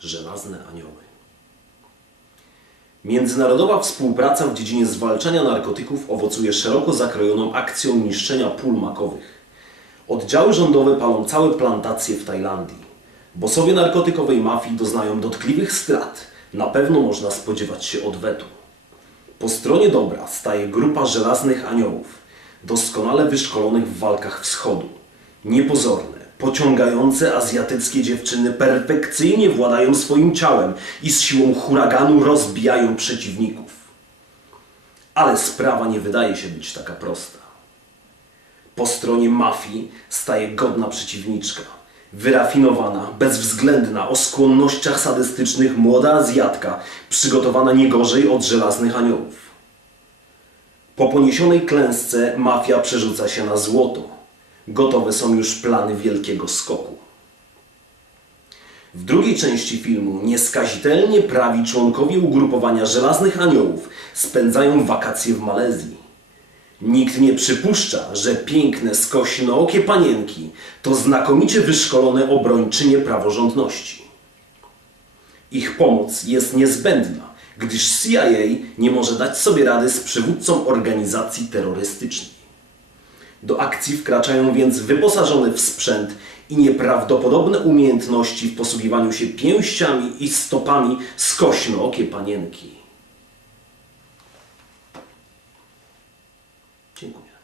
Żelazne Anioły. Międzynarodowa współpraca w dziedzinie zwalczania narkotyków owocuje szeroko zakrojoną akcją niszczenia pól makowych. Oddziały rządowe palą całe plantacje w Tajlandii. Bosowie narkotykowej mafii doznają dotkliwych strat. Na pewno można spodziewać się odwetu. Po stronie dobra staje grupa żelaznych aniołów, doskonale wyszkolonych w walkach wschodu. Niepozorne, pociągające azjatyckie dziewczyny perfekcyjnie władają swoim ciałem i z siłą huraganu rozbijają przeciwników. Ale sprawa nie wydaje się być taka prosta. Po stronie mafii staje godna przeciwniczka. Wyrafinowana, bezwzględna, o skłonnościach sadystycznych młoda Azjatka, przygotowana nie gorzej od żelaznych aniołów. Po poniesionej klęsce mafia przerzuca się na złoto. Gotowe są już plany wielkiego skoku. W drugiej części filmu nieskazitelnie prawi członkowie ugrupowania Żelaznych Aniołów spędzają wakacje w Malezji. Nikt nie przypuszcza, że piękne, skośnookie panienki to znakomicie wyszkolone obrończynie praworządności. Ich pomoc jest niezbędna, gdyż CIA nie może dać sobie rady z przywódcą organizacji terrorystycznej. Do akcji wkraczają więc wyposażony w sprzęt i nieprawdopodobne umiejętności w posługiwaniu się pięściami i stopami skośno okie panienki. Dziękuję.